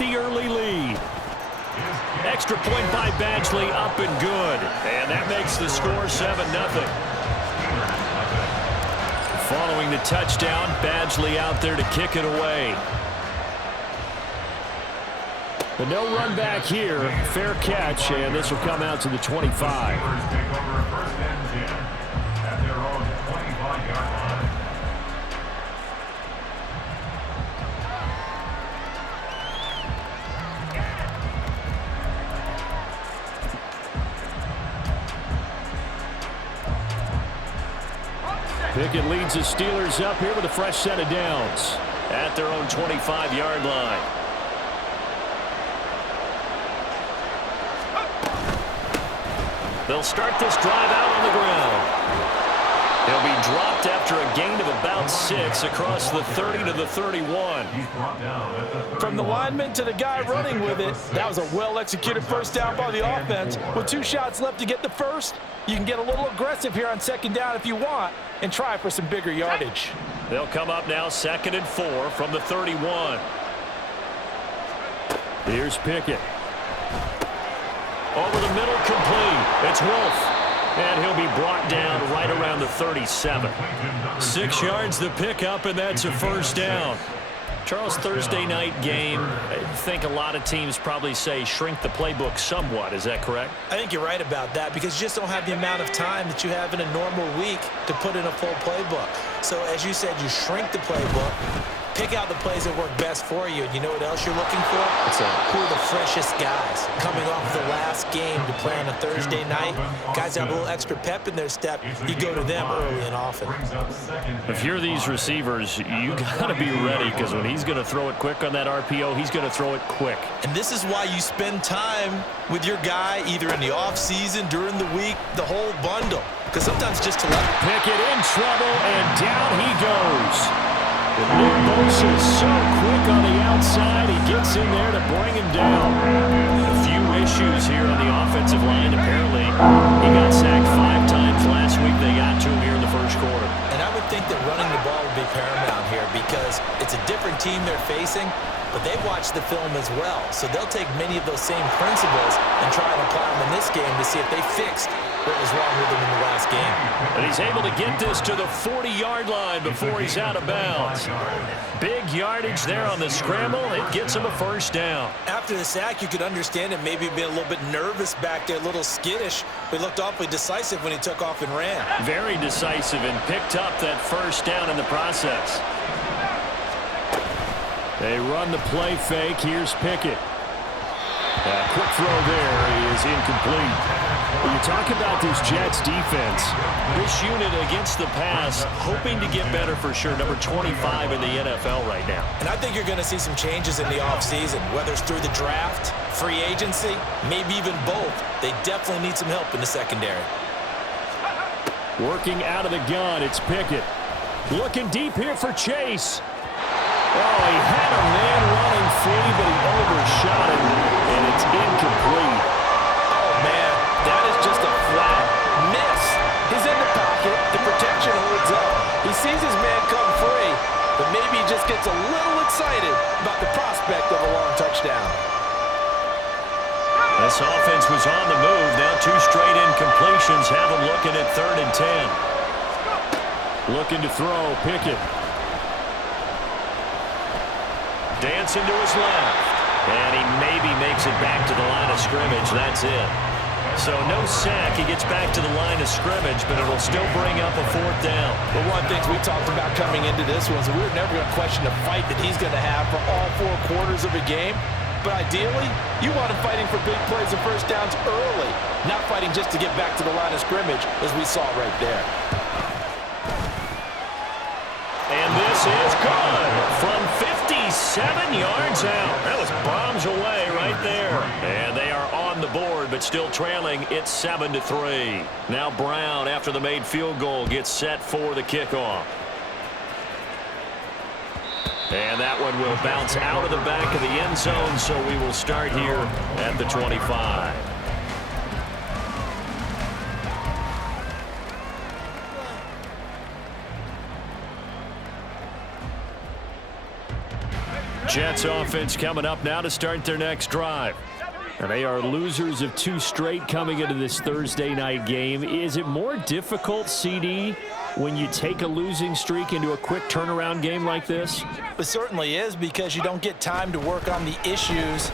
the early lead. Extra point by Badgley, up and good. And that makes the score 7-0. Following the touchdown, Badgley out there to kick it away. But no run back here. Fair catch, and this will come out to the 25. Pickett leads the Steelers up here with a fresh set of downs at their own 25-yard line. They'll start this drive out on the ground. He'll be dropped after a gain of about 6 across the 30 to the 31. From the lineman to the guy running with it, that was a well-executed first down by the offense. With 2 shots left to get the first, you can get a little aggressive here on second down if you want and try for some bigger yardage. They'll come up now 2nd and 4 from the 31. Here's Pickett. Over the middle, complete. It's Wolf. And he'll be brought down right around the 37. 6 yards the pickup, and that's a first down. Charles, Thursday night game, I think a lot of teams probably say shrink the playbook somewhat. Is that correct? I think you're right about that because you just don't have the amount of time that you have in a normal week to put in a full playbook. So as you said, you shrink the playbook, pick out the plays that work best for you. And you know what else you're looking for? Who are the freshest guys coming off the last game to play on a Thursday night? Guys have a little extra pep in their step. You go to them early and often. If you're these receivers, you got to be ready because when he's going to throw it quick on that RPO, he's going to throw it quick. And this is why you spend time with your guy either in the offseason, during the week, the whole bundle. Because sometimes just to let Pickett in trouble, and down he goes. Nick Bosa is so quick on the outside. He gets in there to bring him down. A few issues here on the offensive line. Apparently, he got sacked 5 times last week. They got to him here in the first quarter. And I would think that running the ball would be paramount here because it's a different team they're facing, but they've watched the film as well. So they'll take many of those same principles and try and apply them in this game to see if they fixed what was wrong with him in the last game. And he's able to get this to the 40-yard line before he's out of bounds. Big yardage there on the scramble. It gets him a first down. After the sack, you could understand him maybe being a little bit nervous back there, a little skittish. But he looked awfully decisive when he took off and ran. Very decisive and picked up that first down in the process. They run the play fake. Here's Pickett. Quick throw there is incomplete. When you talk about this Jets defense, this unit against the pass, hoping to get better for sure. Number 25 in the NFL right now. And I think you're going to see some changes in the offseason, whether it's through the draft, free agency, maybe even both. They definitely need some help in the secondary. Working out of the gun, it's Pickett. Looking deep here for Chase. Oh, he had a man running free, but he overshot it, and it's incomplete. Oh, man, that is just a flat miss. He's in the pocket. The protection holds up. He sees his man come free, but maybe he just gets a little excited about the prospect of a long touchdown. This offense was on the move. Now 2 straight incompletions have him looking at 3rd and 10. Looking to throw, Pickett. Dancing to his left. And he maybe makes it back to the line of scrimmage. That's it. So no sack. He gets back to the line of scrimmage, but it'll still bring up a 4th down. But one of the things we talked about coming into this one is we were never going to question the fight that he's going to have for all 4 quarters of a game. But ideally, you want him fighting for big plays and first downs early, not fighting just to get back to the line of scrimmage, as we saw right there. And this is good from 57 yards out. That was bombs away right there. And they are on the board, but still trailing. It's 7-3. Now Brown, after the made field goal, gets set for the kickoff. And that one will bounce out of the back of the end zone, so we will start here at the 25. Jets offense coming up now to start their next drive. And they are losers of 2 straight coming into this Thursday night game. Is it more difficult, CD, when you take a losing streak into a quick turnaround game like this? It certainly is, because you don't get time to work on the issues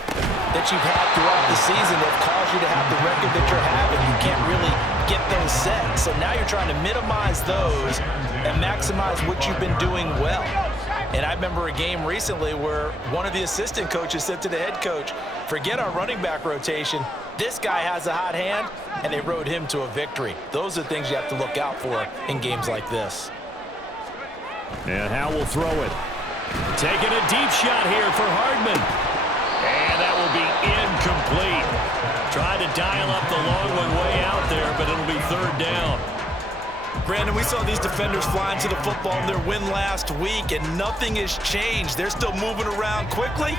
that you've had throughout the season that caused you to have the record that you're having. You can't really get those set. So now you're trying to minimize those and maximize what you've been doing well. And I remember a game recently where one of the assistant coaches said to the head coach, forget our running back rotation. This guy has a hot hand, and they rode him to a victory. Those are the things you have to look out for in games like this. And Howe will throw it. Taking a deep shot here for Hardman. And that will be incomplete. Tried to dial up the long one way out there, but it'll be 3rd down. Brandon, we saw these defenders flying to the football in their win last week, and nothing has changed. They're still moving around quickly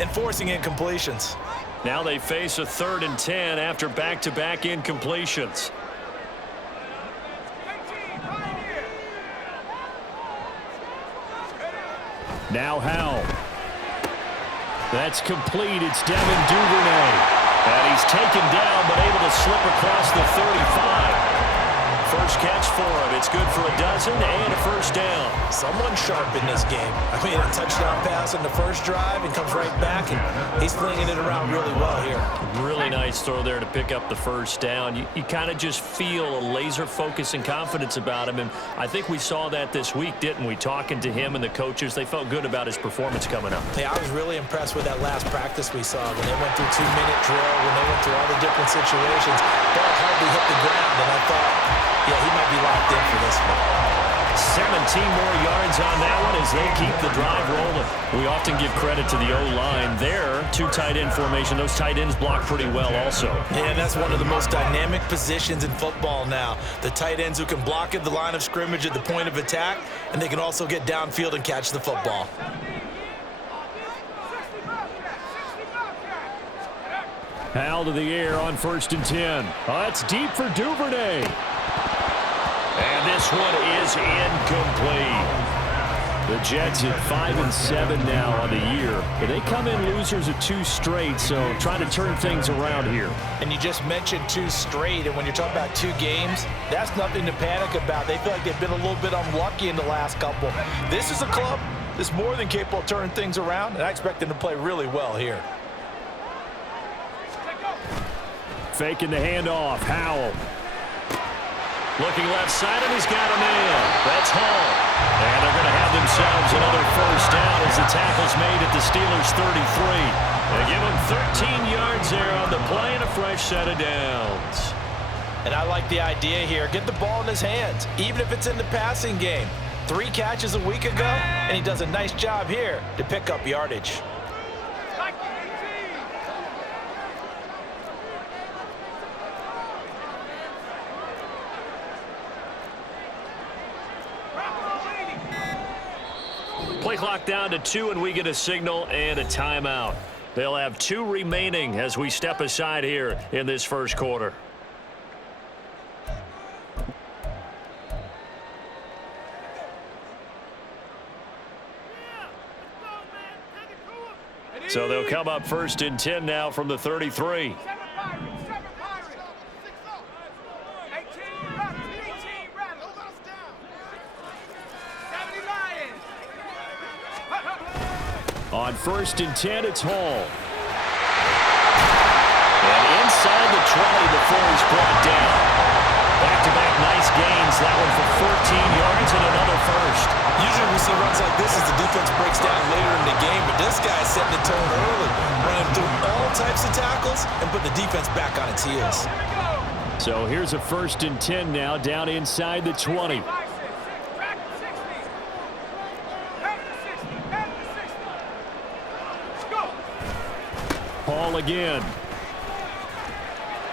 and forcing incompletions. Now they face a 3rd and 10 after back-to-back incompletions. Now Howe. That's complete. It's Devin Duvernay. And he's taken down, but able to slip across the 35. First catch for him. It's good for a dozen and a 1st down. Someone sharp in this game. I mean, a touchdown pass on the first drive and comes right back, and he's flinging it around really well here. Really nice throw there to pick up the 1st down. You kind of just feel a laser focus and confidence about him, and I think we saw that this week, didn't we? Talking to him and the coaches, they felt good about his performance coming up. Yeah, I was really impressed with that last practice we saw when they went through 2-minute drill, when they went through all the different situations. Ball hardly hit the ground, and I thought, yeah, he might be locked in for this one. 17 more yards on that one as they keep the drive rolling. We often give credit to the O-line there. 2 tight end formation. Those tight ends block pretty well also. Yeah, and that's one of the most dynamic positions in football now. The tight ends who can block at the line of scrimmage at the point of attack, and they can also get downfield and catch the football. Hal to the air on 1st and 10. Oh, that's deep for Duvernay. And this one is incomplete. The Jets at 5-7 now on the year. But they come in losers of 2 straight, so trying to turn things around here. And you just mentioned 2 straight, and when you're talking about 2 games, that's nothing to panic about. They feel like they've been a little bit unlucky in the last couple. This is a club that's more than capable of turning things around, and I expect them to play really well here. Faking the handoff. Howell. Looking left side, and he's got a man. That's Hall. And they're going to have themselves another 1st down as the tackle's made at the Steelers' 33. They give them 13 yards there on the play and a fresh set of downs. And I like the idea here. Get the ball in his hands, even if it's in the passing game. 3 catches a week ago, and he does a nice job here to pick up yardage. Play clock down to 2, and we get a signal and a timeout. They'll have 2 remaining as we step aside here in this 1st quarter. So they'll come up 1st and 10 now from the 33. On 1st and 10, it's Hall. And inside the 20 before he's brought down. Back-to-back nice gains. That one for 14 yards and another 1st. Usually we see runs like this as the defense breaks down later in the game, but this guy's setting the tone early, running through all types of tackles and put the defense back on its heels. So here's a 1st and 10 now, down inside the 20. Hall again.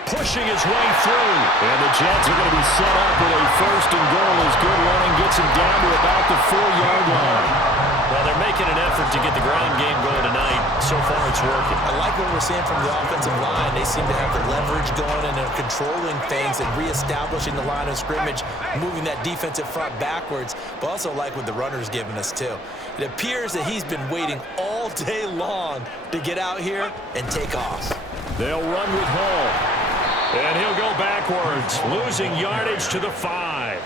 Pushing his way through. And the Jets are going to be set up with a 1st and goal as good running gets him down to about the 4-yard line. Well, they're making an effort to get the ground game going tonight. So far, it's working. I like what we're seeing from the offensive line. They seem to have the leverage going, and they're controlling things and reestablishing the line of scrimmage, moving that defensive front backwards, but also like what the runner's giving us, too. It appears that he's been waiting all all day long to get out here and take off. They'll run with Hall. And he'll go backwards, losing yardage to the 5.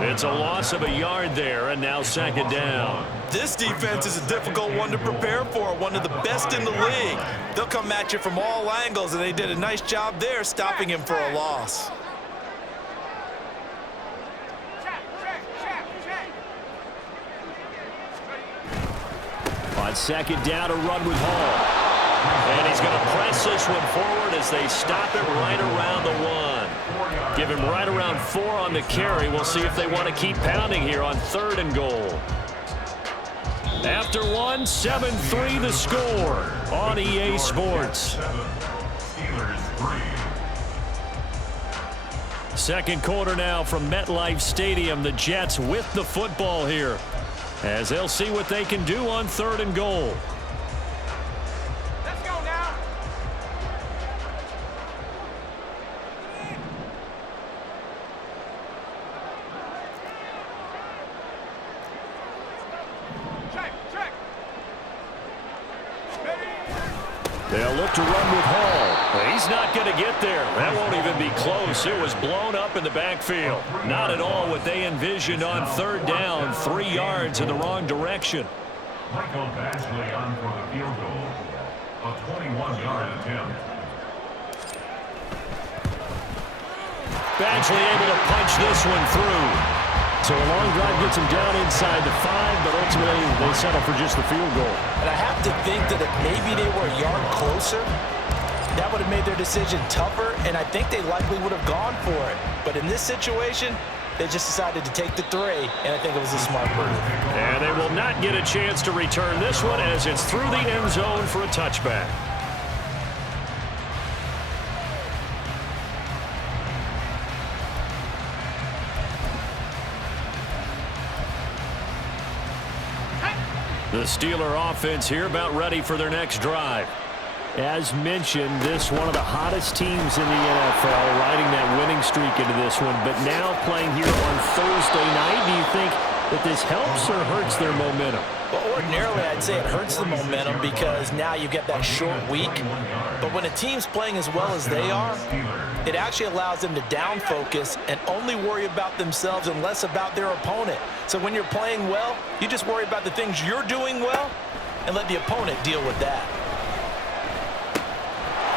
It's a loss of a yard there, and now second down. This defense is a difficult one to prepare for, one of the best in the league. They'll come at you from all angles, and they did a nice job there stopping him for a loss. On second down, a run with Hall. And he's going to press this one forward as they stop it right around the 1. Give him right around 4 on the carry. We'll see if they want to keep pounding here on 3rd and goal. After 1, 7-3 the score on EA Sports. Second quarter now from MetLife Stadium. The Jets with the football here, as they'll see what they can do on 3rd and goal. They'll look to run with Hall. He's not going to get there. That won't even be close. It was blown up in the backfield. Not at all what they envisioned on 3rd down. 3 yards in the wrong direction. Michael Badgley on for the field goal. A 21-yard attempt. Badgley able to punch this one through. So a long drive gets him down inside the 5, but ultimately they settle for just the field goal. And I have to think that if maybe they were a yard closer, that would have made their decision tougher, and I think they likely would have gone for it. But in this situation, they just decided to take the 3, and I think it was a smart move. And they will not get a chance to return this one as it's through the end zone for a touchback. The Steeler offense here about ready for their next drive. As mentioned, this one of the hottest teams in the NFL, riding that winning streak into this one, but now playing here on Thursday night. Do you think that this helps or hurts their momentum? Well, ordinarily, I'd say it hurts the momentum because now you get that short week. But when a team's playing as well as they are, it actually allows them to down focus and only worry about themselves and less about their opponent. So when you're playing well, you just worry about the things you're doing well and let the opponent deal with that.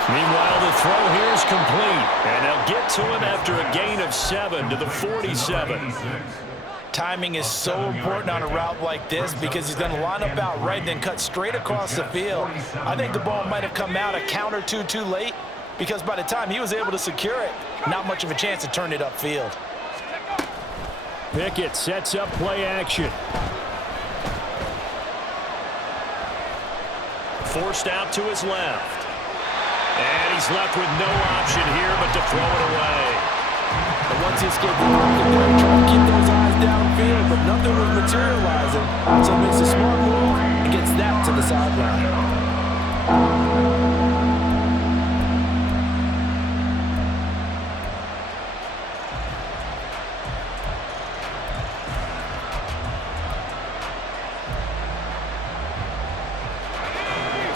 Meanwhile, the throw here is complete, and they'll get to him after a gain of 7 to the 47. Timing is so important on a route like this because he's going to line up out right and then cut straight across the field. I think the ball might have come out a count or two too late because by the time he was able to secure it, not much of a chance to turn it upfield. Pickett sets up play action. Forced out to his left. And he's left with no option here but to throw it away. And once he escaped the pocket there, trying to keep those eyes downfield, but nothing was materializing. So he makes a smart move and gets that to the sideline.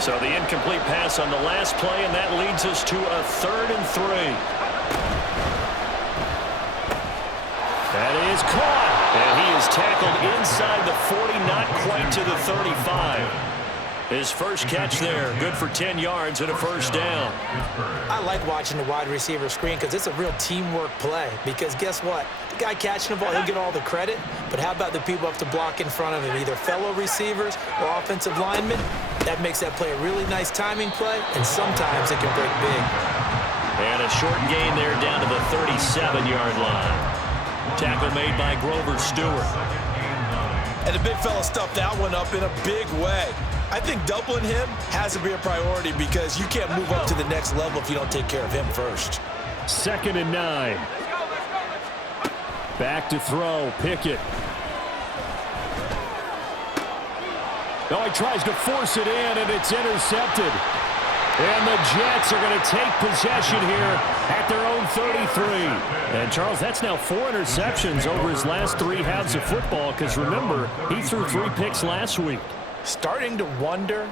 So the incomplete pass on the last play, and that leads us to a 3rd and 3. That is caught, and he is tackled inside the 40, not quite to the 35. His first catch there, good for 10 yards and a first down. I like watching the wide receiver screen because it's a real teamwork play. Because guess what? The guy catching the ball, he'll get all the credit. But how about the people up to block in front of him, either fellow receivers or offensive linemen? That makes that play a really nice timing play, and sometimes it can break big. And a short gain there down to the 37-yard line. Tackle made by Grover Stewart. And the big fella stuffed that one up in a big way. I think doubling him has to be a priority because you can't move up to the next level if you don't take care of him first. 2nd and 9. Back to throw, Pickett. Oh, he tries to force it in, and it's intercepted. And the Jets are going to take possession here at their own 33. And, Charles, that's now 4 interceptions over his last 3 halves of football because, remember, he threw 3 picks last week. Starting to wonder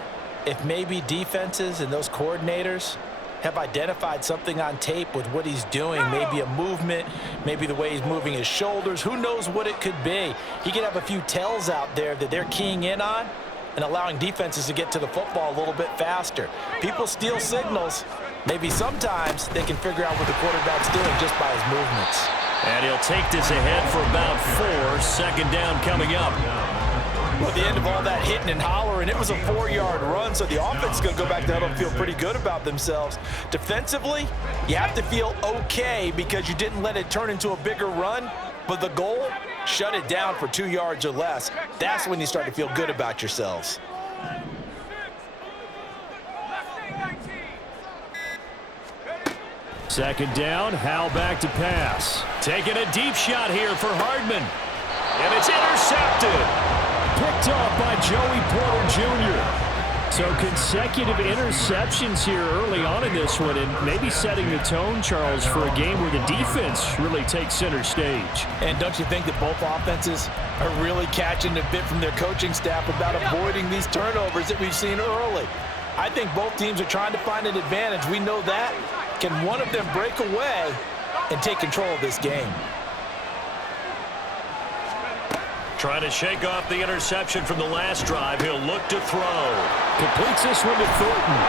if maybe defenses and those coordinators have identified something on tape with what he's doing. Maybe a movement, maybe the way he's moving his shoulders. Who knows what it could be? He could have a few tells out there that they're keying in on and allowing defenses to get to the football a little bit faster. People steal signals. Maybe sometimes they can figure out what the quarterback's doing just by his movements. And he'll take this ahead for about 4. Second down coming up. Well, at the end of all that hitting and hollering, it was a 4-yard run, so the offense is going to go back to huddle and feel pretty good about themselves. Defensively, you have to feel okay because you didn't let it turn into a bigger run, but the goal, shut it down for 2 yards or less. That's when you start to feel good about yourselves. Second down, Howell back to pass. Taking a deep shot here for Hardman. And it's intercepted. Picked off by Joey Porter Jr. So consecutive interceptions here early on in this one, and maybe setting the tone, Charles, for a game where the defense really takes center stage. And don't you think that both offenses are really catching a bit from their coaching staff about avoiding these turnovers that we've seen early? I think both teams are trying to find an advantage. We know that. Can one of them break away and take control of this game? Trying to shake off the interception from the last drive. He'll look to throw. Completes this one to Thornton.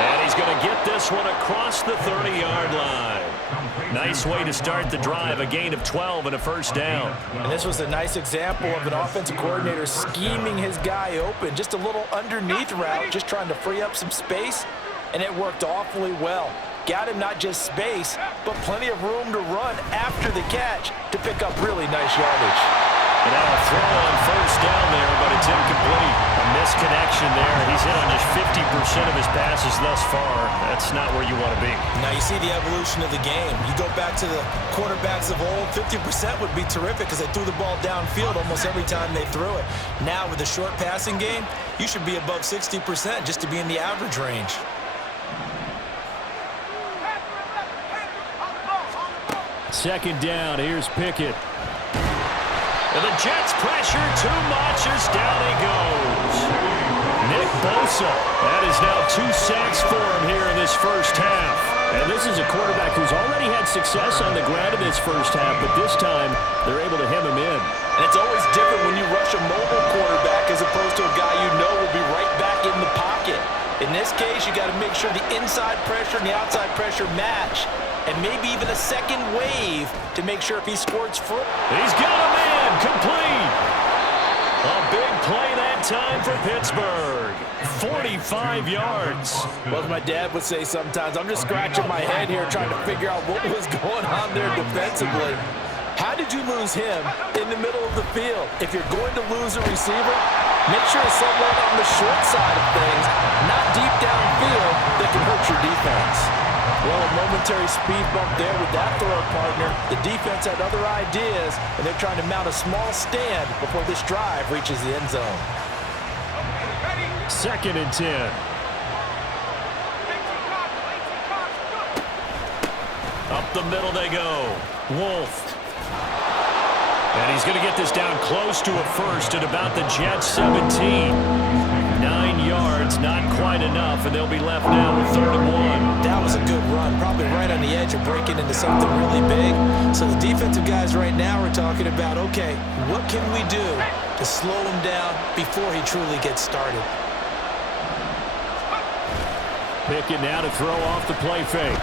And he's going to get this one across the 30-yard line. Nice way to start the drive. A gain of 12 and a first down. And this was a nice example of an offensive coordinator scheming his guy open. Just a little underneath route, just trying to free up some space. And it worked awfully well. Got him not just space, but plenty of room to run after the catch to pick up really nice yardage. And now a throw on first down there, but it's incomplete. A misconnection there. He's hit on just 50% of his passes thus far. That's not where you want to be. Now you see the evolution of the game. You go back to the quarterbacks of old, 50% would be terrific because they threw the ball downfield almost every time they threw it. Now with the short passing game, you should be above 60% just to be in the average range. Second down, here's Pickett. And the Jets pressure too much as down he goes. Nick Bosa. That is now 2 sacks for him here in this first half. And this is a quarterback who's already had success on the ground in this first half, but this time they're able to hem him in. And it's always different when you rush a mobile quarterback as opposed to a guy you know will be right back in the pocket. In this case, you got to make sure the inside pressure and the outside pressure match. And maybe even a second wave to make sure if he squirts foot. He's got a man complete. A big play that time for Pittsburgh. 45 yards. Well, as my dad would say sometimes, I'm just scratching my head here trying to figure out what was going on there defensively. How did you lose him in the middle of the field? If you're going to lose a receiver, make sure it's someone on the short side of things, not deep downfield, that can hurt your defense. Well, a momentary speed bump there with that throw partner. The defense had other ideas, and they're trying to mount a small stand before this drive reaches the end zone. Second and 10. Up the middle they go. Wolf. And he's going to get this down close to a first at about the Jets 17. 9 yards, not quite enough, and they'll be left now with 3rd and 1. That was a good run, probably right on the edge of breaking into something really big. So the defensive guys right now are talking about, okay, what can we do to slow him down before he truly gets started? Pickett now to throw off the play fake.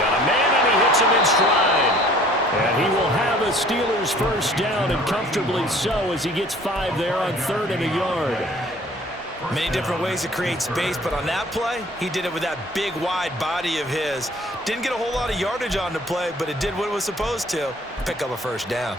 Got a man, and he hits him in stride. And he will have a Steelers first down, and comfortably so, as he gets 5 there on 3rd and a yard. Many different ways to create space, but on that play, he did it with that big, wide body of his. Didn't get a whole lot of yardage on the play, but it did what it was supposed to, pick up a first down.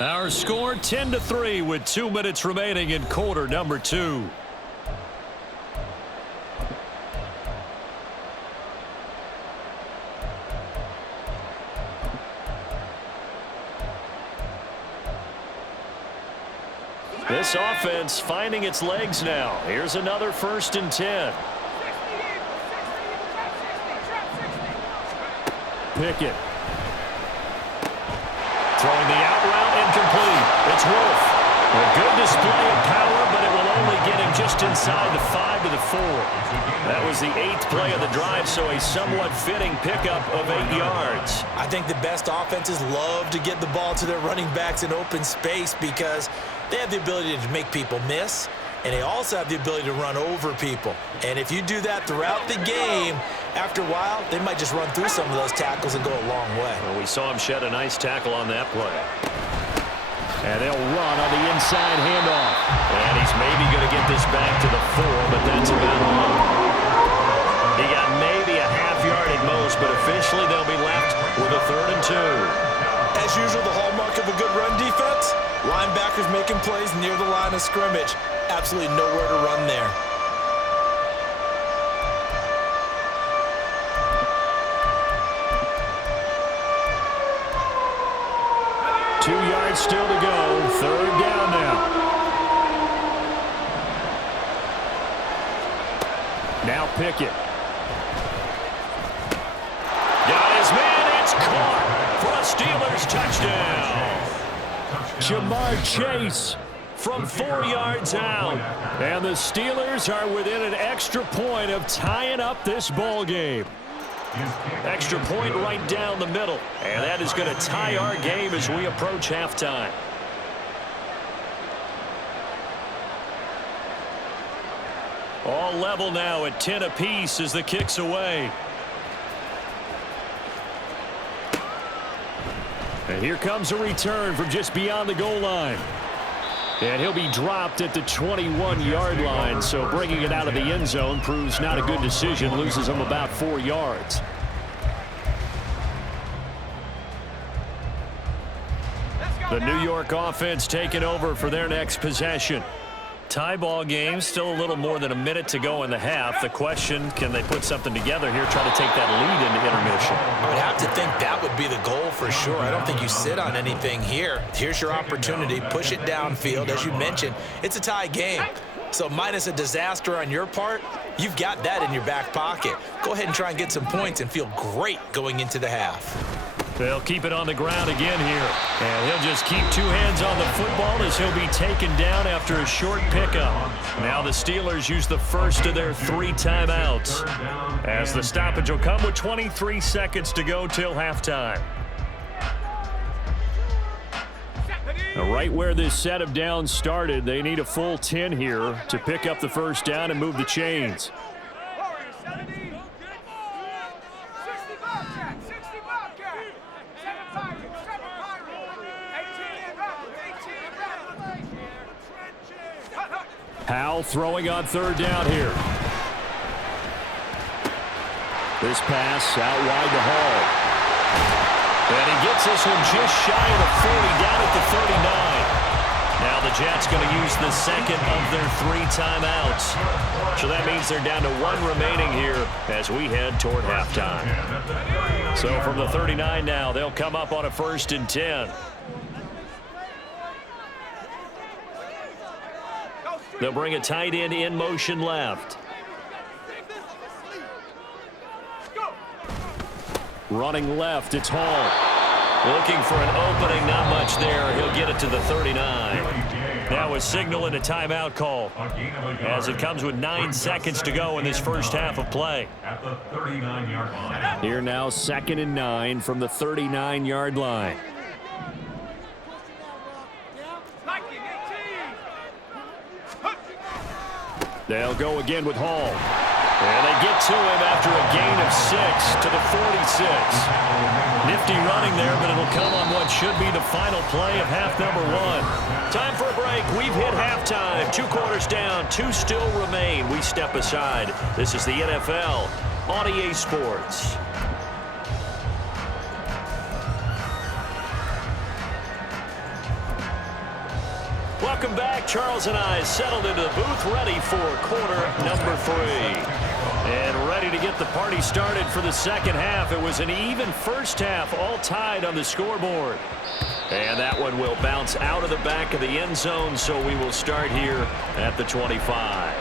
Our score 10-3 with 2 minutes remaining in quarter number 2. This offense finding its legs now. Here's another 1st and 10. Pickett. Throwing the out route incomplete. It's Wolf. A good display of power, but it will only get him just inside the 5 to the 4. That was the 8th play of the drive, so a somewhat fitting pickup of 8 yards. I think the best offenses love to get the ball to their running backs in open space because they have the ability to make people miss, and they also have the ability to run over people. And if you do that throughout the game, after a while, they might just run through some of those tackles and go a long way. Well, we saw him shed a nice tackle on that play. And they'll run on the inside handoff. And he's maybe going to get this back to the 4, but that's about all. He got maybe a half yard at most, but officially they'll be left with a 3rd and 2. As usual, the hallmark of a good run defense, linebackers making plays near the line of scrimmage. Absolutely nowhere to run there. Two yards still to go. 3rd down now. Now Pickett. Got his man. It's caught for a Steelers touchdown. Jamar Chase from 4 yards out. And the Steelers are within an extra point of tying up this ball game. Extra point right down the middle. And that is going to tie our game as we approach halftime. All level now at 10 apiece as the kick's away. And here comes a return from just beyond the goal line. And he'll be dropped at the 21-yard line, so bringing it out of the end zone proves not a good decision, loses him about 4 yards. The New York offense taking over for their next possession. Tie ball game, still a little more than a minute to go in the half. The question, can they put something together here, try to take that lead into intermission? I would have to think that would be the goal for sure. I don't think you sit on anything here. Here's your opportunity. Push it downfield. As you mentioned, it's a tie game. So minus a disaster on your part, you've got that in your back pocket. Go ahead and try and get some points and feel great going into the half. They'll keep it on the ground again here. And he'll just keep 2 hands on the football as he'll be taken down after a short pickup. Now the Steelers use the first of their 3 timeouts, as the stoppage will come with 23 seconds to go till halftime. Now right where this set of downs started, they need a full 10 here to pick up the first down and move the chains. Howell throwing on 3rd down here. This pass out wide to Hall. And he gets this one just shy of the 40, down at the 39. Now the Jets going to use the second of their 3 timeouts. So that means they're down to 1 remaining here as we head toward halftime. So from the 39 now, they'll come up on a 1st and 10. They'll bring a tight end in motion left. Running left, it's Hall. Looking for an opening, not much there. He'll get it to the 39. Now a signal and a timeout call, as it comes with 9 seconds to go in this first half of play. Here now, 2nd and 9 from the 39-yard line. They'll go again with Hall. And they get to him after a gain of 6 to the 46. Nifty running there, but it'll come on what should be the final play of half number 1. Time for a break. We've hit halftime. 2 quarters down, 2 still remain. We step aside. This is the NFL on EA Sports. Welcome back. Charles and I settled into the booth, ready for quarter number 3. And ready to get the party started for the second half. It was an even first half, all tied on the scoreboard. And that one will bounce out of the back of the end zone, so we will start here at the 25.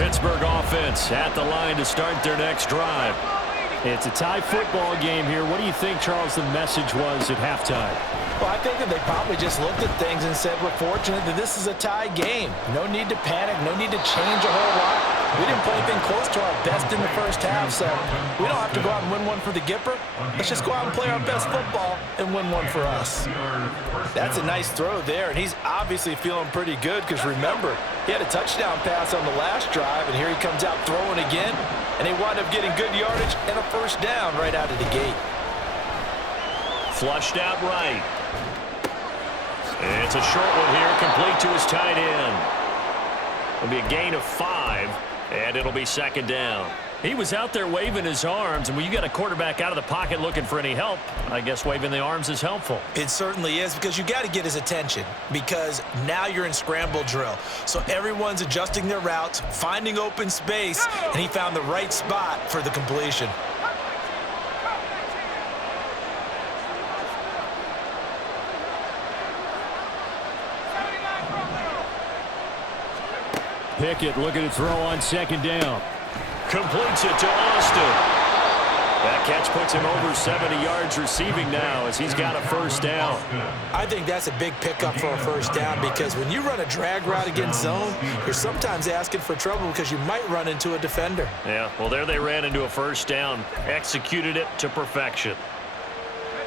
Pittsburgh offense at the line to start their next drive. It's a tie football game here. What do you think, Charles, the message was at halftime? Well, I think that they probably just looked at things and said, we're fortunate that this is a tie game. No need to panic. No need to change a whole lot. We didn't play anything close to our best in the first half, so we don't have to go out and win one for the Gipper. Let's just go out and play our best football and win one for us. That's a nice throw there, and he's obviously feeling pretty good because, remember, he had a touchdown pass on the last drive, and here he comes out throwing again, and he wound up getting good yardage and a first down right out of the gate. Flushed out right. It's a short one here, complete to his tight end. It'll be a gain of 5, and it'll be second down. He was out there waving his arms, and when you got a quarterback out of the pocket looking for any help, I guess waving the arms is helpful. It certainly is, because you got to get his attention, because now you're in scramble drill. So everyone's adjusting their routes, finding open space, and he found the right spot for the completion. Pickett looking to throw on second down. Completes it to Austin. That catch puts him over 70 yards receiving now as he's got a first down. I think that's a big pickup for a first down, because when you run a drag route against zone, you're sometimes asking for trouble because you might run into a defender. Yeah, well, there they ran into a first down. Executed it to perfection.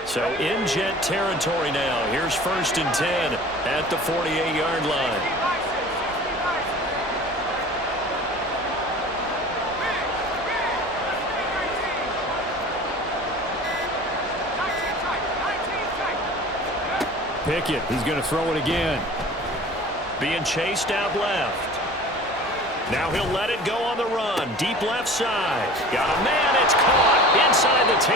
So in Jet territory now. Here's 1st and 10 at the 48-yard line. Pickett, he's going to throw it again. Being chased out left. Now he'll let it go on the run. Deep left side. Got a man. It's caught inside the 10.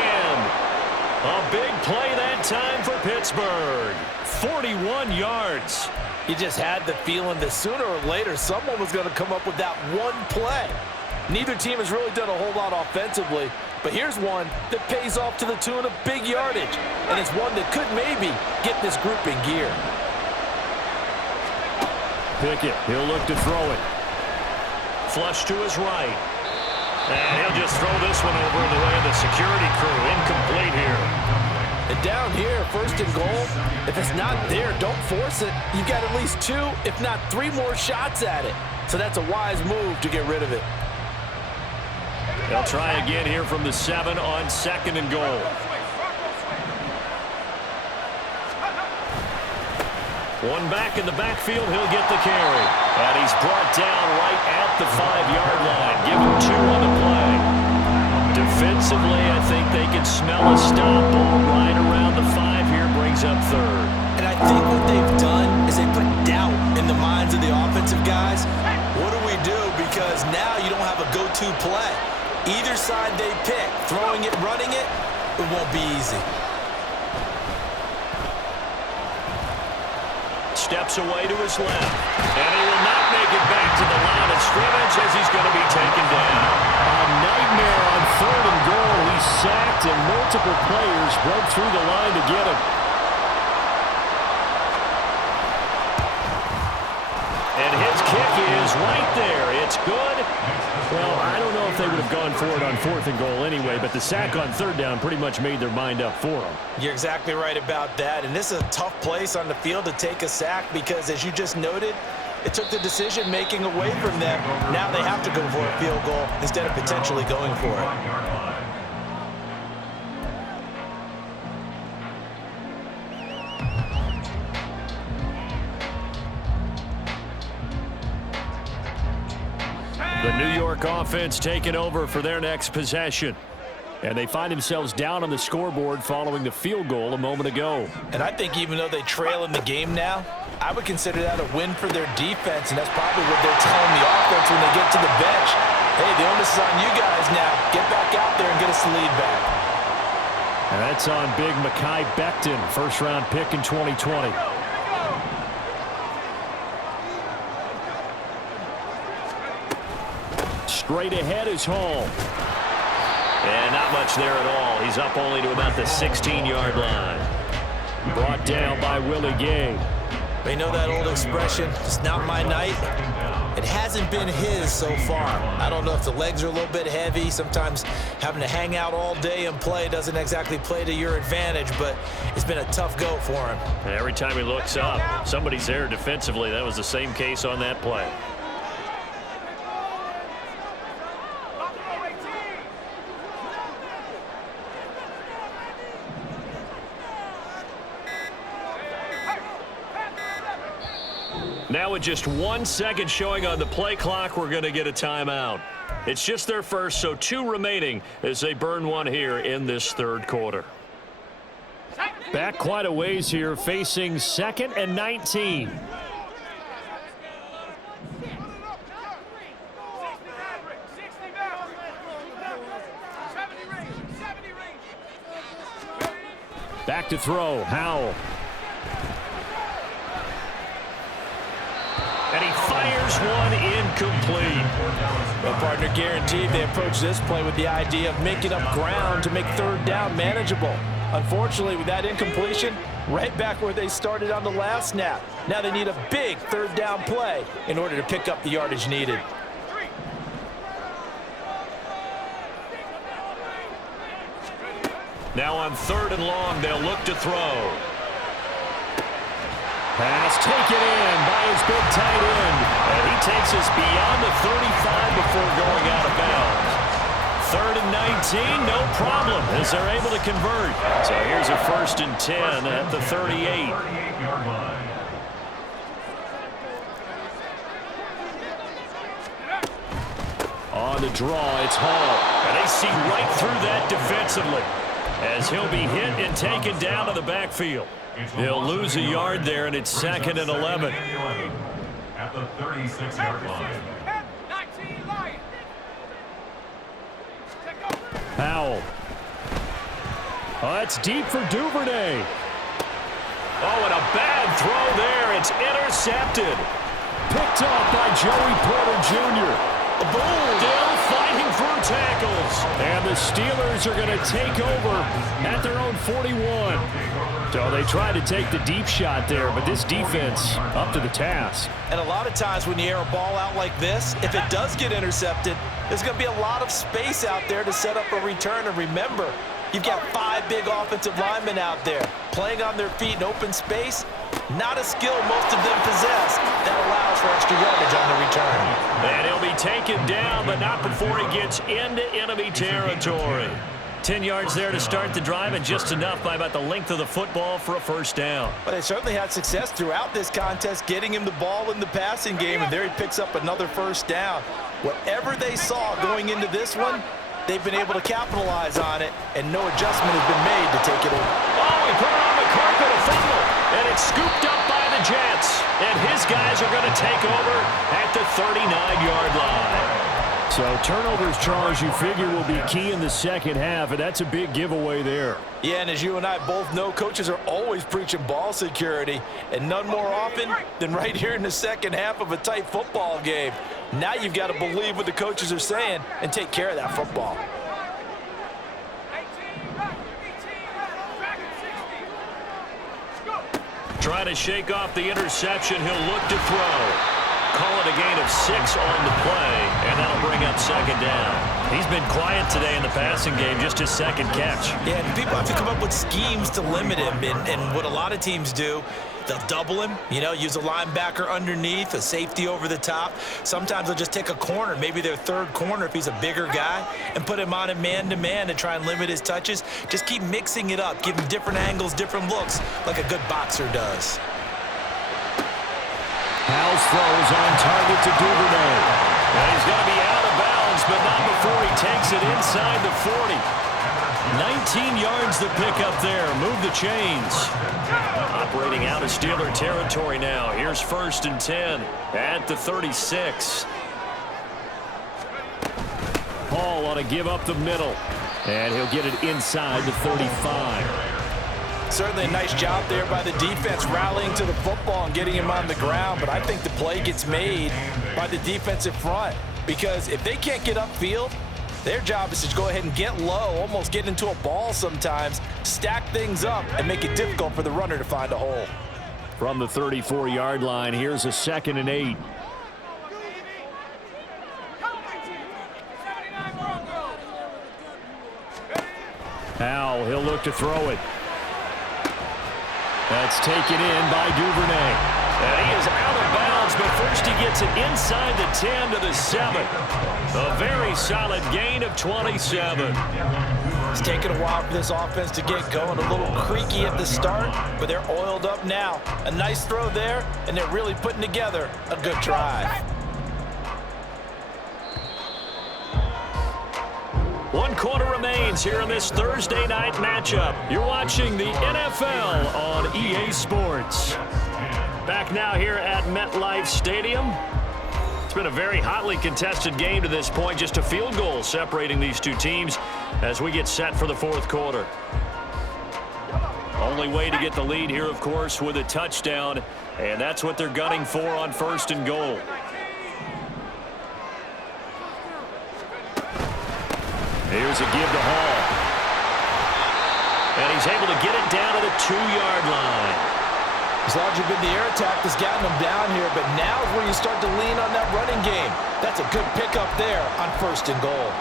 A big play that time for Pittsburgh. 41 yards. You just had the feeling that sooner or later someone was going to come up with that one play. Neither team has really done a whole lot offensively, but here's one that pays off to the tune of big yardage, and it's one that could maybe get this group in gear. Pickett, he'll look to throw it. Flush to his right. And he'll just throw this one over in the way of the security crew. Incomplete here. And down here, 1st and goal, if it's not there, don't force it. You've got at least 2, if not 3 more shots at it. So that's a wise move to get rid of it. They'll try again here from the 7 on 2nd and goal. One back in the backfield, he'll get the carry. And he's brought down right at the 5-yard line. Give him 2 on the play. Defensively, I think they can smell a stop. Ball right around the 5 here, brings up 3rd. And I think what they've done is they put doubt in the minds of the offensive guys. What do we do? Because now you don't have a go-to play. Either side they pick, throwing it, running it, it won't be easy. Steps away to his left. And he will not make it back to the line of scrimmage as he's going to be taken down. A nightmare on 3rd and goal. He's sacked and multiple players broke through the line to get him. And his kick is right there. It's good. Well, I don't know if they would have gone for it on 4th and goal anyway, but the sack on 3rd down pretty much made their mind up for them. You're exactly right about that, and this is a tough place on the field to take a sack because, as you just noted, it took the decision-making away from them. Now they have to go for a field goal instead of potentially going for it. The New York offense taking over for their next possession. And they find themselves down on the scoreboard following the field goal a moment ago. And I think even though they trail in the game now, I would consider that a win for their defense, and that's probably what they're telling the offense when they get to the bench. Hey, the onus is on you guys now. Get back out there and get us the lead back. And that's on big Mekhi Becton, first-round pick in 2020. Straight ahead is Hall. And not much there at all. He's up only to about the 16-yard line. Brought down by Willie Gay. They know that old expression, it's not my night. It hasn't been his so far. I don't know if the legs are a little bit heavy. Sometimes having to hang out all day and play doesn't exactly play to your advantage, but it's been a tough go for him. And every time he looks up, somebody's there defensively. That was the same case on that play. Now with just 1 second showing on the play clock, we're going to get a timeout. It's just their first, so 2 remaining as they burn one here in this third quarter. Back quite a ways here, facing 2nd and 19. Back to throw, Howell. And he fires one incomplete. Well, partner, guaranteed they approach this play with the idea of making up ground to make third down manageable. Unfortunately, with that incompletion, right back where they started on the last snap. Now they need a big third down play in order to pick up the yardage needed. Now on 3rd and long, they'll look to throw. Pass taken in by his big tight end. And he takes us beyond the 35 before going out of bounds. 3rd and 19, no problem, as they're able to convert. So here's a 1st and 10 at the 38. 38-yard line. On the draw, it's Hall. And they see right through that defensively, as he'll be hit and taken down to the backfield. They'll lose a yard there, and it's 2nd and 11. At the 36-yard line. Howell. Oh, that's deep for Duvernay. Oh, and a bad throw there. It's intercepted. Picked off by Joey Porter Jr. Boom! Still fighting through tackles. And the Steelers are going to take over at their own 41. So they try to take the deep shot there, but this defense up to the task. And a lot of times when you air a ball out like this, if it does get intercepted, there's going to be a lot of space out there to set up a return. And remember, you've got 5 big offensive linemen out there playing on their feet in open space. Not a skill most of them possess that allows for extra yardage on the return. And he'll be taken down, but not before he gets into enemy territory. 10 yards there to start the drive, and just enough by about the length of the football for a 1st down. But they certainly had success throughout this contest, getting him the ball in the passing game, and there he picks up another 1st down. Whatever they saw going into this one, they've been able to capitalize on it, and no adjustment has been made to take it over. Oh, he put it on the carpet, a fumble, and it's scooped up by the Jets. And his guys are going to take over at the 39-yard line. So turnovers, Charles, you figure will be key in the second half, and that's a big giveaway there. Yeah, and as you and I both know, coaches are always preaching ball security, and none more often than right here in the second half of a tight football game. Now you've got to believe what the coaches are saying and take care of that football. Trying to shake off the interception, he'll look to throw. Call it a gain of 6 on the play, and that'll bring up 2nd down. He's been quiet today in the passing game, just his 2nd catch. Yeah, and people have to come up with schemes to limit him, and what a lot of teams do, they'll double him, use a linebacker underneath, a safety over the top. Sometimes they'll just take a corner, maybe their 3rd corner if he's a bigger guy, and put him on a man-to-man to try and limit his touches. Just keep mixing it up, give him different angles, different looks, like a good boxer does. Howell's throws on target to Duvernay. And he's going to be out of bounds, but not before he takes it inside the 40. 19 yards the pick up there. Move the chains. Operating out of Steeler territory now. Here's 1st and 10 at the 36. Hall ought to give up the middle. And he'll get it inside the 35. Certainly a nice job there by the defense rallying to the football and getting him on the ground, but I think the play gets made by the defensive front because if they can't get upfield, their job is to go ahead and get low, almost get into a ball sometimes, stack things up, and make it difficult for the runner to find a hole. From the 34-yard line, here's a 2nd and 8. Now he'll look to throw it. That's taken in by Duvernay. And he is out of bounds, but first he gets it inside the 10 to the 7. A very solid gain of 27. It's taken a while for this offense to get going. A little creaky at the start, but they're oiled up now. A nice throw there, and they're really putting together a good drive. One quarter remains here in this Thursday night matchup. You're watching the NFL on EA Sports. Back now here at MetLife Stadium. It's been a very hotly contested game to this point. Just a field goal separating these two teams as we get set for the fourth quarter. Only way to get the lead here, of course, with a touchdown. And that's what they're gunning for on first and goal. Here's a give to Hall. And he's able to get it down to the 2-yard line. It's largely been the air attack that's gotten them down here, but now is where you start to lean on that running game. That's a good pickup there on first and goal.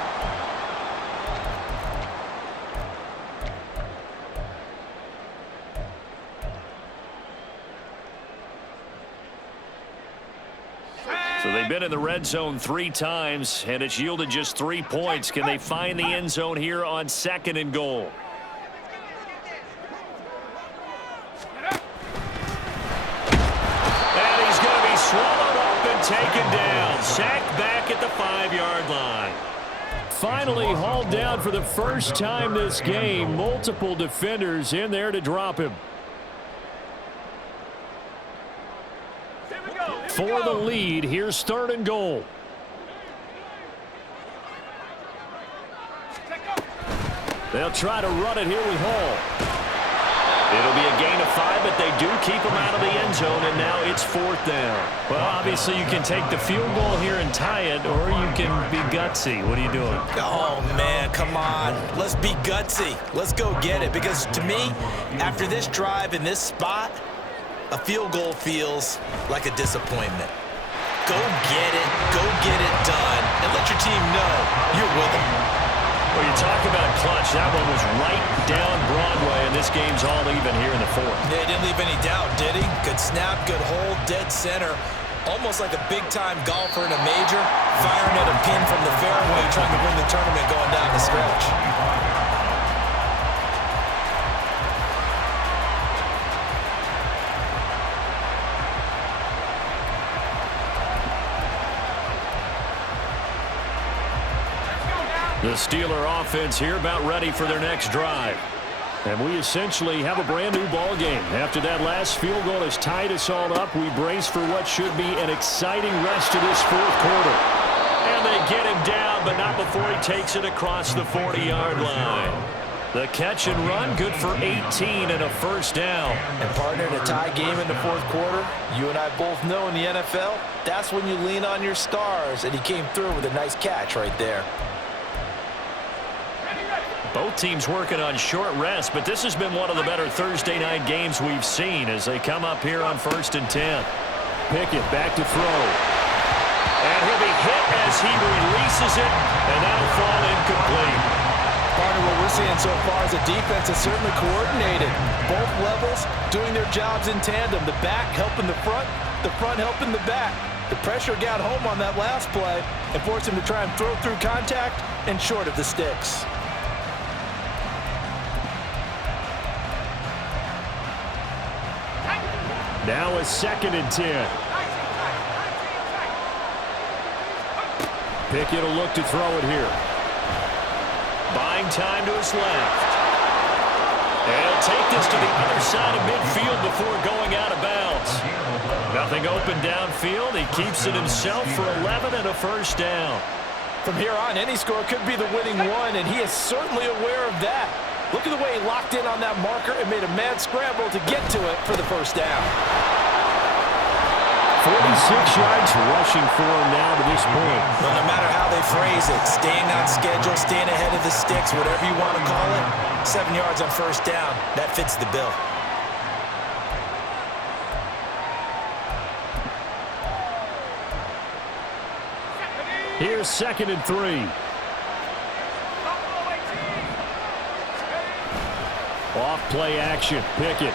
So they've been in the red zone 3 times, and it's yielded just 3 points. Can they find the end zone here on second and goal? And he's going to be swallowed up and taken down. Sacked back at the 5-yard line. Finally hauled down for the first time this game. Multiple defenders in there to drop him. For the lead, here's third and goal. They'll try to run it here with Hall. It'll be a gain of 5, but they do keep him out of the end zone, and now it's fourth down. Well, obviously you can take the field goal here and tie it, or you can be gutsy. What are you doing? Oh, man, come on. Let's be gutsy. Let's go get it, because to me, after this drive in this spot, a field goal feels like a disappointment. Go get it done, and let your team know you're with them. Well, you talk about clutch. That one was right down Broadway, and this game's all even here in the fourth. Yeah, he didn't leave any doubt, did he? Good snap, good hold, dead center. Almost like a big-time golfer in a major, firing at a pin from the fairway, trying to win the tournament going down the stretch. The Steeler offense here about ready for their next drive. And we essentially have a brand new ball game. After that last field goal has tied us all up, we brace for what should be an exciting rest of this fourth quarter. And they get him down, but not before he takes it across the 40-yard line. The catch and run, good for 18 and a first down. And partner, in a tie game in the fourth quarter, you and I both know in the NFL, that's when you lean on your stars, and he came through with a nice catch right there. Both teams working on short rest, but this has been one of the better Thursday night games we've seen as they come up here on 1st and 10. Pickett back to throw. And he'll be hit as he releases it, and that'll fall incomplete. Partner, what we're seeing so far is a defense that's certainly coordinated. Both levels doing their jobs in tandem. The back helping the front helping the back. The pressure got home on that last play and forced him to try and throw through contact and short of the sticks. Now a 2nd and 10. Pickett will look to throw it here. Buying time to his left. And he'll take this to the other side of midfield before going out of bounds. Nothing open downfield. He keeps it himself for 11 and a first down. From here on, any score could be the winning one, and he is certainly aware of that. Look at the way he locked in on that marker and made a mad scramble to get to it for the first down. 46 yards rushing for him now to this point. Well, no matter how they phrase it, staying on schedule, staying ahead of the sticks, whatever you want to call it, 7 yards on first down, that fits the bill. Here's 2nd and 3. Off play action. Pickett.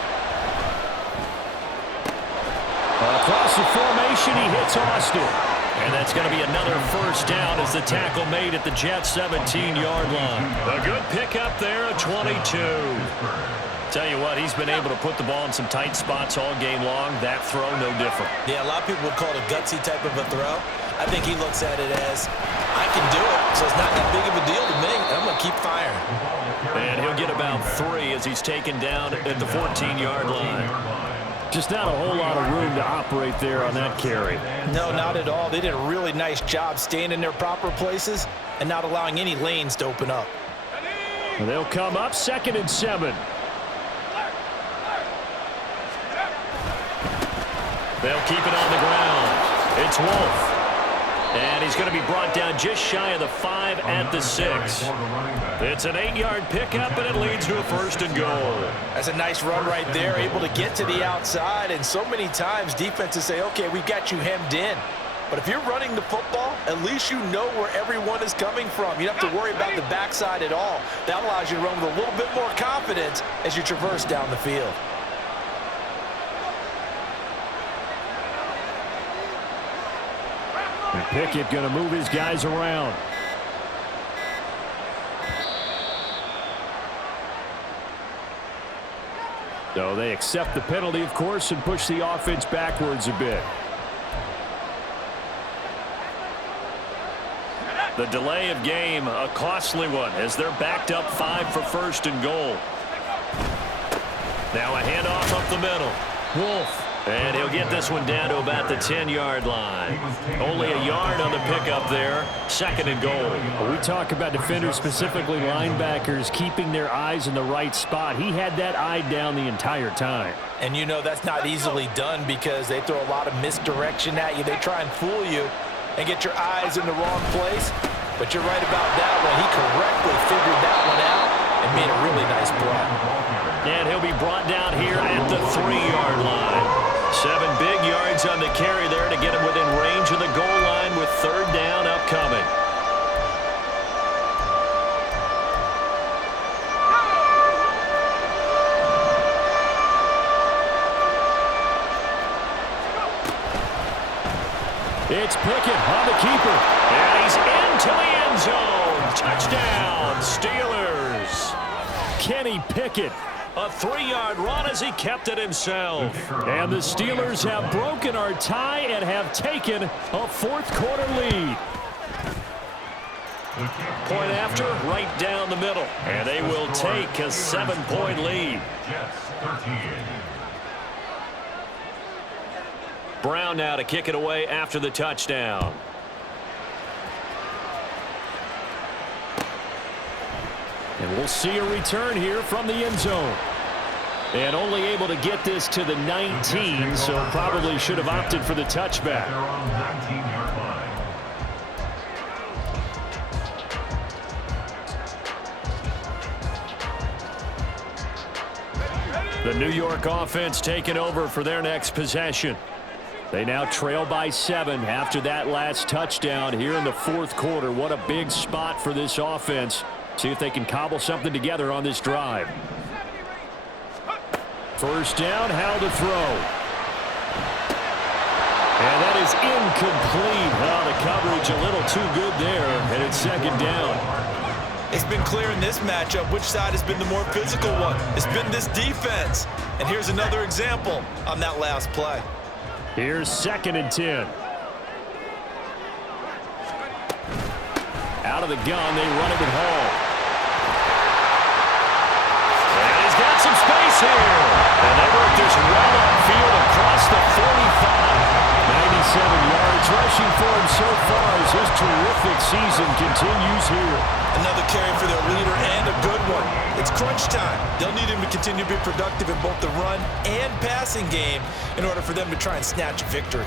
Across the formation, he hits Austin. And that's going to be another first down as the tackle made at the Jets' 17-yard line. A good pickup there, a 22. Tell you what, he's been able to put the ball in some tight spots all game long. That throw, no different. Yeah, a lot of people would call it a gutsy type of a throw. I think he looks at it as, I can do it, so it's not that big of a deal to me. I'm going to keep firing. And he'll get about 3 as he's taken down at the 14-yard line. Just not a whole lot of room to operate there on that carry. No, not at all. They did a really nice job staying in their proper places and not allowing any lanes to open up. And they'll come up 2nd and 7. They'll keep it on the ground. It's Wolf. And he's going to be brought down just shy of the 5 at the 6. It's an 8-yard pickup, and it leads to a 1st and goal. That's a nice run right there, able to get to the outside. And so many times defenses say, okay, we've got you hemmed in. But if you're running the football, at least you know where everyone is coming from. You don't have to worry about the backside at all. That allows you to run with a little bit more confidence as you traverse down the field. And Pickett going to move his guys around. So they accept the penalty, of course, and push the offense backwards a bit. The delay of game, a costly one, as they're backed up 5 for 1st and goal. Now a handoff up the middle. Wolf. And he'll get this one down to about the 10-yard line. Only a yard on the pickup there. 2nd and goal. We talk about defenders, specifically linebackers, keeping their eyes in the right spot. He had that eye down the entire time. And you know that's not easily done because they throw a lot of misdirection at you. They try and fool you and get your eyes in the wrong place. But you're right about that one. He correctly figured that one out and made a really nice play. And he'll be brought down here at the 3-yard line. 7 big yards on the carry there to get him within range of the goal line with 3rd down upcoming. It's Pickett on the keeper. And he's into the end zone. Touchdown, Steelers. Kenny Pickett. A 3-yard run as he kept it himself. And the Steelers have broken our tie and have taken a 4th quarter lead. Point after, right down the middle. And they will take a 7-point lead. Brown now to kick it away after the touchdown. And we'll see a return here from the end zone. And only able to get this to the 19, so probably should have opted for the touchback. The New York offense taking over for their next possession. They now trail by 7 after that last touchdown here in the 4th quarter. What a big spot for this offense. See if they can cobble something together on this drive. First down, how to throw. And that is incomplete. Oh, the coverage a little too good there, and it's 2nd down. It's been clear in this matchup which side has been the more physical one. It's been this defense. And here's another example on that last play. Here's 2nd and 10. Out of the gun, they run it at Hall. And he's got some space here. And they work this well upfield across the 45. 97 yards rushing for him so far as his terrific season continues here. Another carry for their leader and a good one. It's crunch time. They'll need him to continue to be productive in both the run and passing game in order for them to try and snatch victory.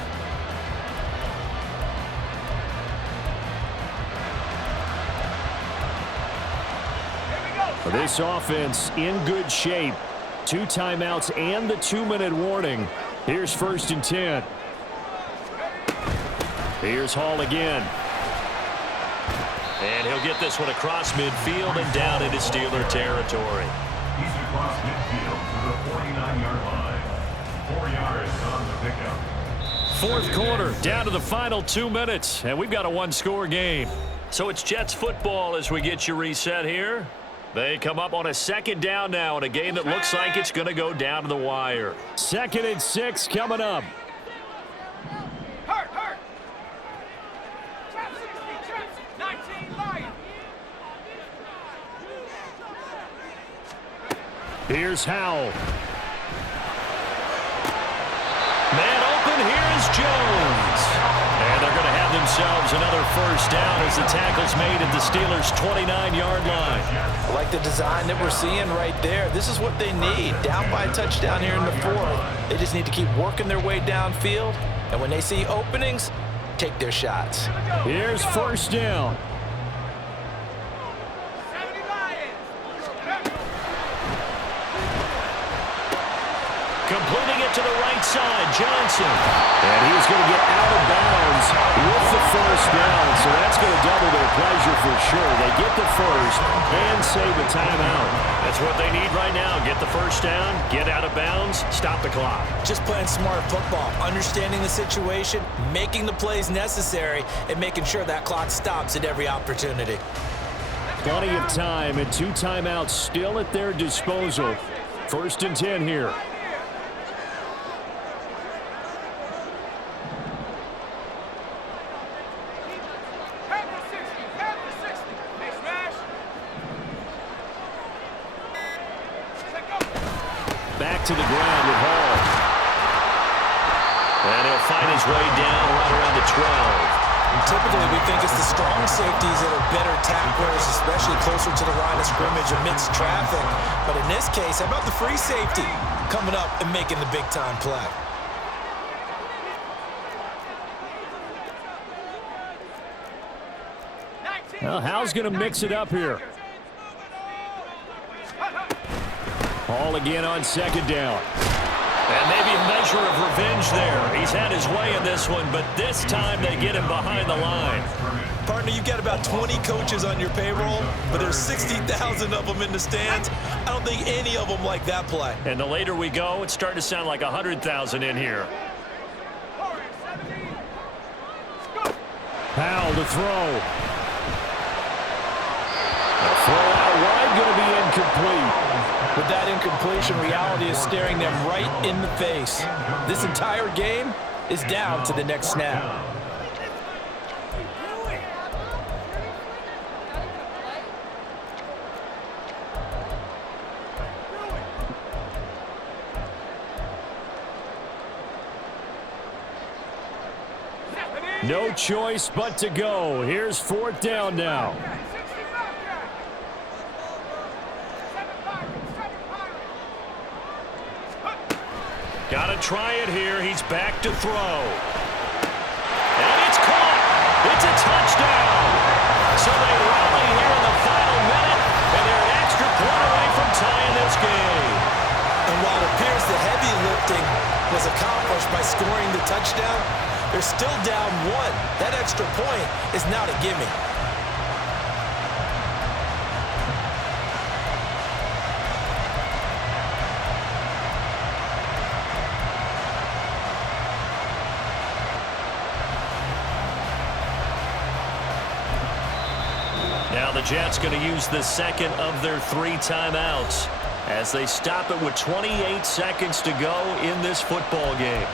This offense in good shape. 2 timeouts and the 2-minute warning. Here's 1st and 10. Here's Hall again. And he'll get this one across midfield and down into Steeler territory. across midfield to the 49-yard line. 4 yards on the pickup. Fourth quarter, down to the final 2 minutes, and we've got a one-score game. So it's Jets football as we get you reset here. They come up on a second down now in a game that looks like it's going to go down to the wire. 2nd and 6 coming up. Hurt. Trap 19 Lion. Here's Howell. Man open, here is Jones. And they're going to have themselves another first down as the tackle's made at the Steelers' 29-yard line. I like the design that we're seeing right there. This is what they need. Down by a touchdown here in the fourth. They just need to keep working their way downfield. And when they see openings, take their shots. Here's first down. 70 Lions. Completing it to the right side, Johnson. And he's going to get out of bounds with the first down. So that's going to double their pleasure for sure. They get the first and save a timeout. That's what they need right now. Get the first down, get out of bounds, stop the clock. Just playing smart football, understanding the situation, making the plays necessary, and making sure that clock stops at every opportunity. Plenty of time and 2 timeouts still at their disposal. 1st and 10 here. Back to the ground with Hall. And he'll find his way down right around the 12. Typically, we think it's the strong safeties that are better tacklers, especially closer to the line of scrimmage amidst traffic. But in this case, how about the free safety coming up and making the big-time play? Well, Howell's going to mix it up here. Hall again on 2nd down. And maybe a measure of revenge there. He's had his way in this one, but this time they get him behind the line. Partner, you've got about 20 coaches on your payroll, but there's 60,000 of them in the stands. I don't think any of them like that play. And the later we go, it's starting to sound like 100,000 in here. Howell to throw. A throw out wide, going to be incomplete. With that incompletion, reality is staring them right in the face. This entire game is down to the next snap. No choice but to go. Here's 4th down now. Got to try it here. He's back to throw. And it's caught. It's a touchdown. So they rally here in the final minute, and they're an extra point away from tying this game. And while it appears the heavy lifting was accomplished by scoring the touchdown, they're still down 1. That extra point is not a gimme. Now the Jets going to use the second of their 3 timeouts as they stop it with 28 seconds to go in this football game.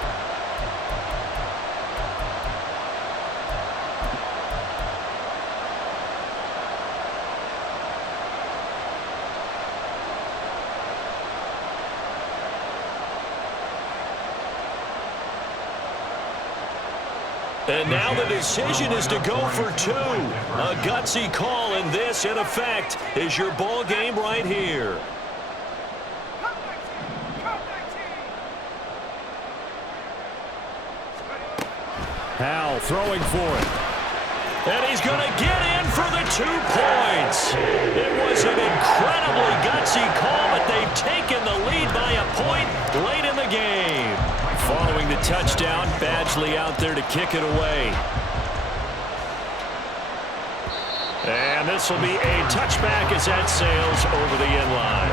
And now the decision is to go for 2. A gutsy call, and this, in effect, is your ball game right here. Howell throwing for it. And he's going to get in for the 2 points. It was an incredibly gutsy call, but they've taken the lead by a point late in the game. Following the touchdown, Badgley out there to kick it away. And this will be a touchback as that sails over the end line.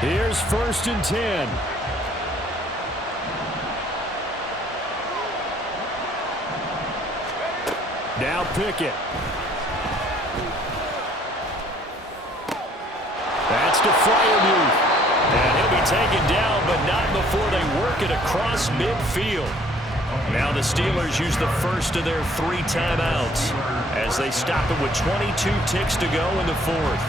Here's 1st and 10. Now Pickett. That's to Freiermuth. And he'll be taken down, but not before they work it across midfield. Now the Steelers use the first of their 3 timeouts as they stop it with 22 ticks to go in the 4th.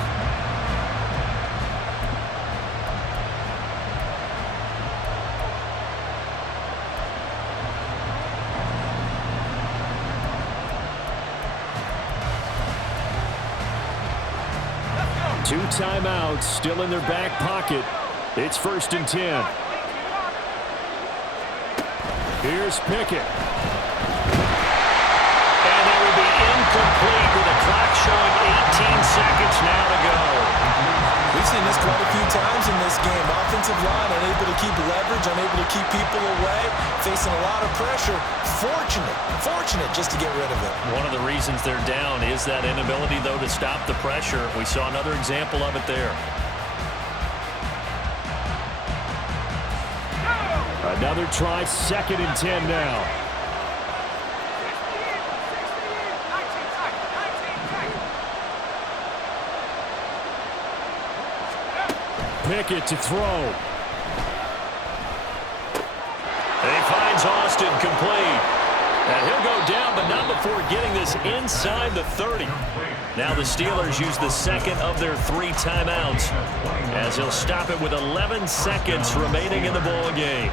Two timeouts still in their back pocket. It's 1st and 10. Here's Pickett. And that will be incomplete with the clock showing 18 seconds now to go. We've seen this quite a few times in this game. Offensive line unable to keep leverage, unable to keep people away, facing a lot of pressure. Fortunate just to get rid of it. One of the reasons they're down is that inability, though, to stop the pressure. We saw another example of it there. Another try, 2nd and 10 now. Pickett to throw. And he finds Austin complete. And he'll go down, but not before getting this inside the 30. Now the Steelers use the 2nd of their 3 timeouts as he'll stop it with 11 seconds remaining in the ball game.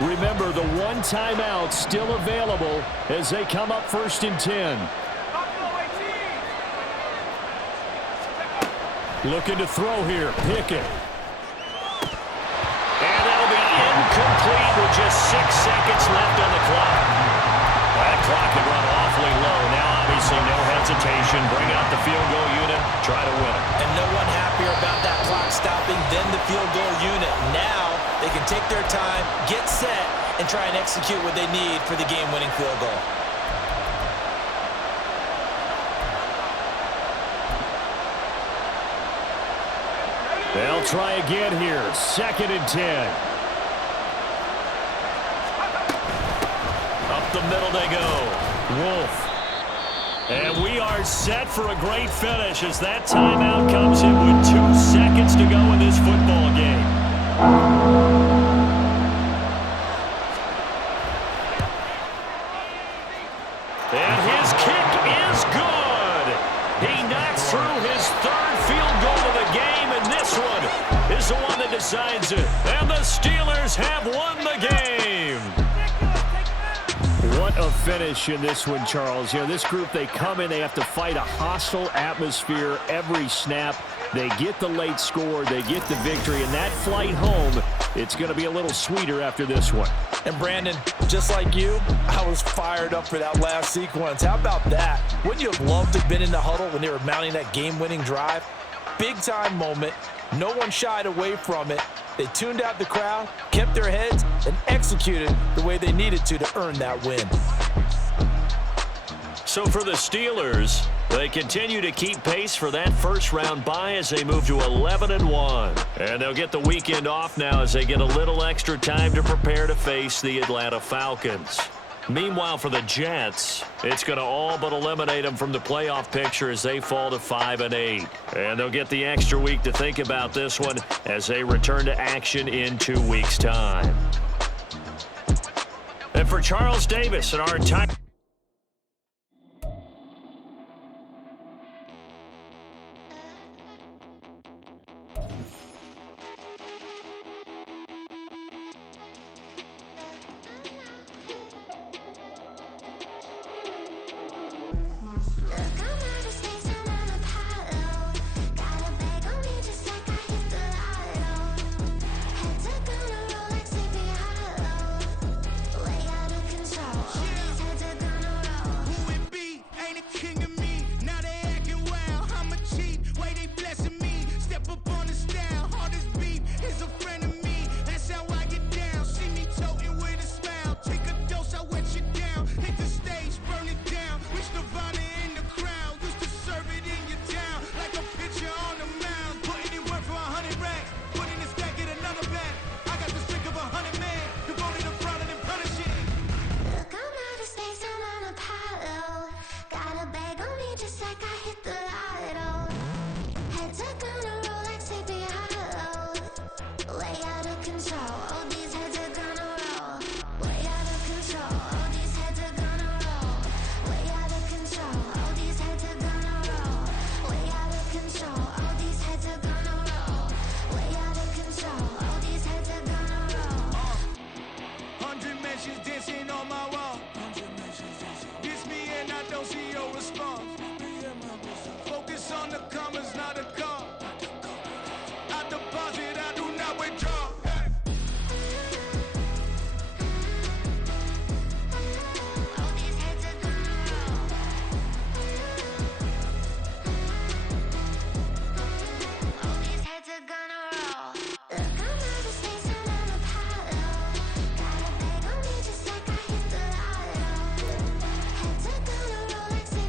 Remember, the 1 timeout still available as they come up 1st and 10. Looking to throw here, Pickett. And that'll be incomplete with just 6 seconds left on the clock. That clock had run awfully low. Now, obviously, no hesitation. Bring out the field goal unit, try to win it. And no one happier about that clock stopping than the field goal unit. Now they can take their time, get set, and try and execute what they need for the game-winning field goal. They'll try again here. 2nd and 10. Up the middle they go. Wolf. And we are set for a great finish as that timeout comes in with 2 seconds to go in this football game. And his kick is good. He knocks through his 3rd field goal of the game, and this one is the one that decides it. And the Steelers have won the game. What a finish in this one, Charles. You know, this group, they come in, they have to fight a hostile atmosphere every snap. They get the late score, they get the victory, and that flight home, it's going to be a little sweeter after this one. And Brandon, just like you, I was fired up for that last sequence. How about that? Wouldn't you have loved to have been in the huddle when they were mounting that game-winning drive? Big-time moment. No one shied away from it. They tuned out the crowd, kept their heads, and executed the way they needed to earn that win. So for the Steelers, they continue to keep pace for that first-round bye as they move to 11-1. And they'll get the weekend off now as they get a little extra time to prepare to face the Atlanta Falcons. Meanwhile, for the Jets, it's going to all but eliminate them from the playoff picture as they fall to 5-8. And they'll get the extra week to think about this one as they return to action in 2 weeks' time. And for Charles Davis and our entire